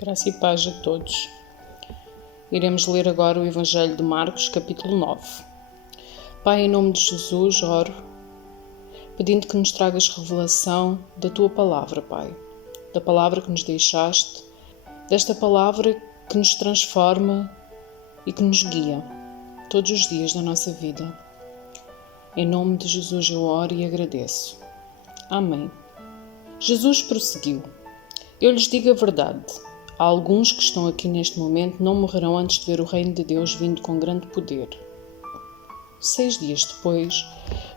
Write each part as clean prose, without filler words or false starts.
Graça e paz a todos. Iremos ler agora o Evangelho de Marcos, capítulo 9. Pai, em nome de Jesus, oro, pedindo que nos tragas revelação da Tua Palavra, Pai. Da Palavra que nos deixaste, desta Palavra que nos transforma e que nos guia todos os dias da nossa vida. Em nome de Jesus eu oro e agradeço. Amém. Jesus prosseguiu. Eu lhes digo a verdade. Há alguns que estão aqui neste momento não morrerão antes de ver o reino de Deus vindo com grande poder. 6 dias depois,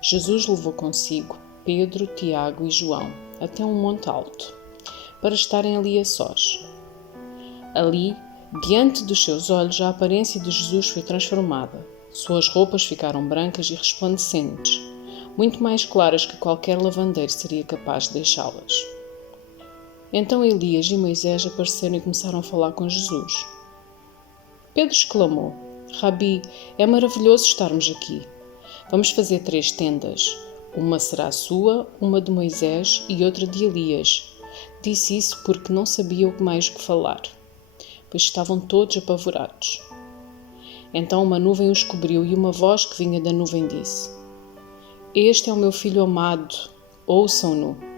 Jesus levou consigo Pedro, Tiago e João até um monte alto, para estarem ali a sós. Ali, diante dos seus olhos, a aparência de Jesus foi transformada. Suas roupas ficaram brancas e resplandecentes, muito mais claras que qualquer lavandeiro seria capaz de deixá-las. Então Elias e Moisés apareceram e começaram a falar com Jesus. Pedro exclamou: Rabi, é maravilhoso estarmos aqui. Vamos fazer 3 tendas. Uma será a sua, uma de Moisés e outra de Elias. Disse isso porque não sabia mais o que falar, pois estavam todos apavorados. Então uma nuvem os cobriu e uma voz que vinha da nuvem disse: Este é o meu filho amado, ouçam-no.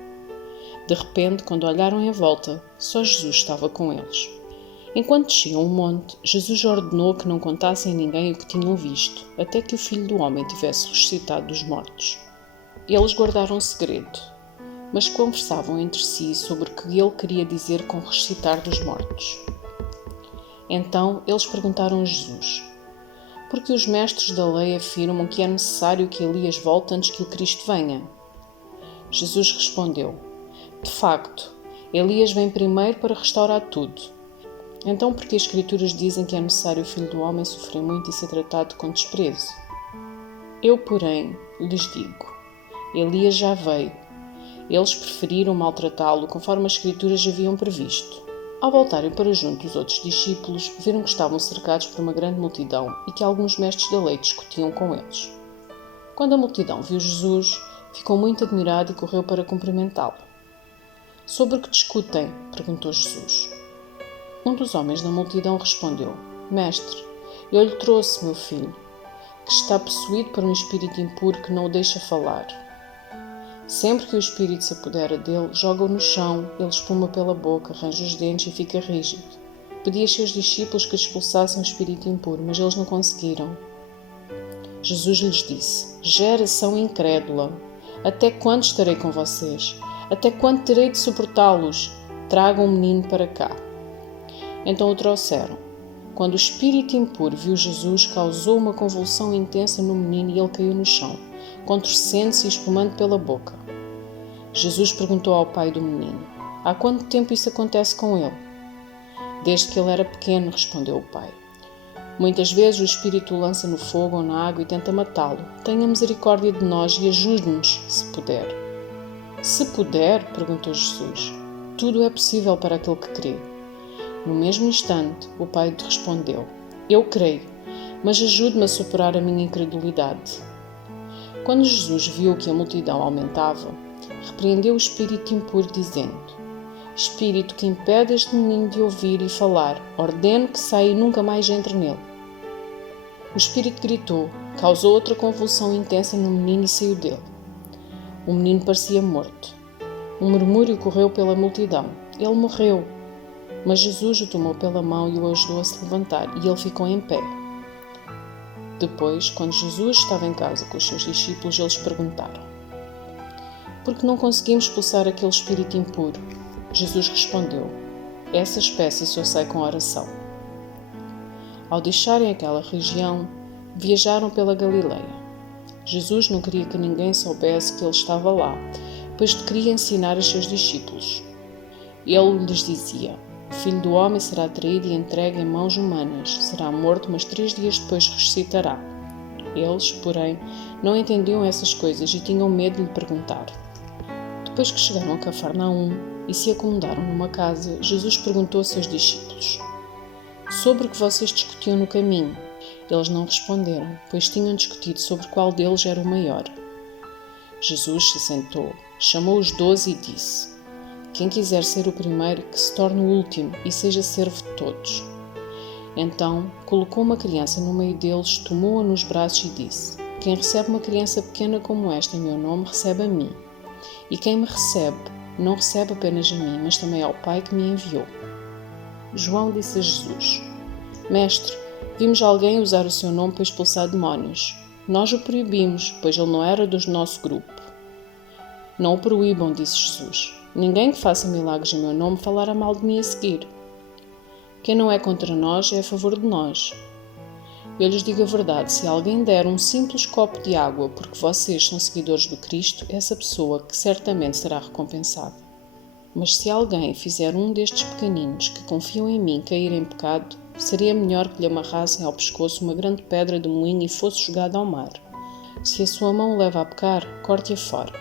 De repente, quando olharam em volta, só Jesus estava com eles. Enquanto desciam o monte, Jesus ordenou que não contassem a ninguém o que tinham visto, até que o Filho do Homem tivesse ressuscitado dos mortos. Eles guardaram o segredo, mas conversavam entre si sobre o que ele queria dizer com ressuscitar dos mortos. Então eles perguntaram a Jesus: Por que os mestres da lei afirmam que é necessário que Elias volte antes que o Cristo venha? Jesus respondeu: De facto, Elias vem primeiro para restaurar tudo. Então, por que as Escrituras dizem que é necessário o Filho do Homem sofrer muito e ser tratado com desprezo? Eu, porém, lhes digo: Elias já veio. Eles preferiram maltratá-lo conforme as Escrituras haviam previsto. Ao voltarem para junto dos outros discípulos, viram que estavam cercados por uma grande multidão e que alguns mestres da lei discutiam com eles. Quando a multidão viu Jesus, ficou muito admirada e correu para cumprimentá-lo. Sobre o que discutem? Perguntou Jesus. Um dos homens da multidão respondeu: Mestre, eu lhe trouxe meu filho, que está possuído por um espírito impuro que não o deixa falar. Sempre que o espírito se apodera dele, joga-o no chão, ele espuma pela boca, arranja os dentes e fica rígido. Pedi a seus discípulos que expulsassem o espírito impuro, mas eles não conseguiram. Jesus lhes disse: Geração incrédula, até quando estarei com vocês? Até quando terei de suportá-los? Tragam o menino para cá. Então o trouxeram. Quando o espírito impuro viu Jesus, causou uma convulsão intensa no menino e ele caiu no chão, contorcendo-se e espumando pela boca. Jesus perguntou ao pai do menino: Há quanto tempo isso acontece com ele? Desde que ele era pequeno, respondeu o pai. Muitas vezes o espírito o lança no fogo ou na água e tenta matá-lo. Tenha misericórdia de nós e ajude-nos, se puder. Se puder, perguntou Jesus, tudo é possível para aquele que crê. No mesmo instante, o pai lhe respondeu: Eu creio, mas ajude-me a superar a minha incredulidade. Quando Jesus viu que a multidão aumentava, repreendeu o espírito impuro, dizendo: Espírito que impede este menino de ouvir e falar, ordeno que saia e nunca mais entre nele. O espírito gritou, causou outra convulsão intensa no menino e saiu dele. O menino parecia morto. Um murmúrio correu pela multidão. Ele morreu. Mas Jesus o tomou pela mão e o ajudou a se levantar, e ele ficou em pé. Depois, quando Jesus estava em casa com os seus discípulos, eles perguntaram: Por que não conseguimos expulsar aquele espírito impuro? Jesus respondeu: Essa espécie só sai com oração. Ao deixarem aquela região, viajaram pela Galileia. Jesus não queria que ninguém soubesse que ele estava lá, pois queria ensinar os seus discípulos. Ele lhes dizia: O Filho do Homem será traído e entregue em mãos humanas, será morto, mas 3 dias depois ressuscitará. Eles, porém, não entendiam essas coisas e tinham medo de lhe perguntar. Depois que chegaram a Cafarnaum e se acomodaram numa casa, Jesus perguntou a seus discípulos: Sobre o que vocês discutiam no caminho? Eles não responderam, pois tinham discutido sobre qual deles era o maior. Jesus se sentou, chamou os 12 e disse: Quem quiser ser o primeiro, que se torne o último e seja servo de todos. Então, colocou uma criança no meio deles, tomou-a nos braços e disse: Quem recebe uma criança pequena como esta em meu nome, recebe a mim. E quem me recebe, não recebe apenas a mim, mas também ao Pai que me enviou. João disse a Jesus: Mestre, vimos alguém usar o seu nome para expulsar demónios. Nós o proibimos, pois ele não era do nosso grupo. Não o proíbam, disse Jesus. Ninguém que faça milagres em meu nome falará mal de mim a seguir. Quem não é contra nós é a favor de nós. Eu lhes digo a verdade, se alguém der um simples copo de água porque vocês são seguidores do Cristo, essa pessoa que certamente será recompensada. Mas se alguém fizer um destes pequeninos que confiam em mim cair em pecado, seria melhor que lhe amarrassem ao pescoço uma grande pedra de moinho e fosse jogado ao mar. Se a sua mão o leva a pecar, corte-a fora.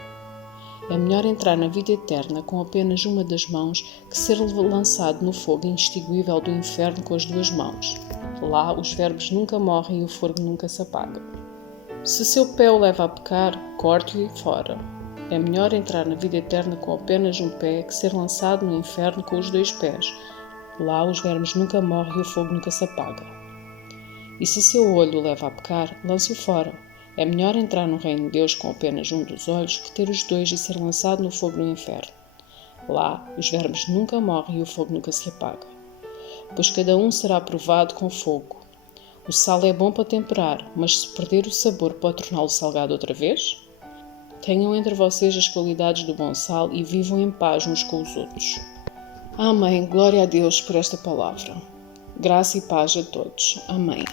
É melhor entrar na vida eterna com apenas uma das mãos que ser lançado no fogo inextinguível do inferno com as duas mãos. Lá os vermes nunca morrem e o fogo nunca se apaga. Se seu pé o leva a pecar, corte-o fora. É melhor entrar na vida eterna com apenas um pé que ser lançado no inferno com os dois pés. Lá os vermes nunca morrem e o fogo nunca se apaga. E se seu olho o leva a pecar, lance-o fora. É melhor entrar no reino de Deus com apenas um dos olhos que ter os dois e ser lançado no fogo do inferno. Lá os vermes nunca morrem e o fogo nunca se apaga. Pois cada um será provado com fogo. O sal é bom para temperar, mas se perder o sabor pode torná-lo salgado outra vez? Tenham entre vocês as qualidades do bom sal e vivam em paz uns com os outros. Amém. Glória a Deus por esta palavra. Graça e paz a todos. Amém.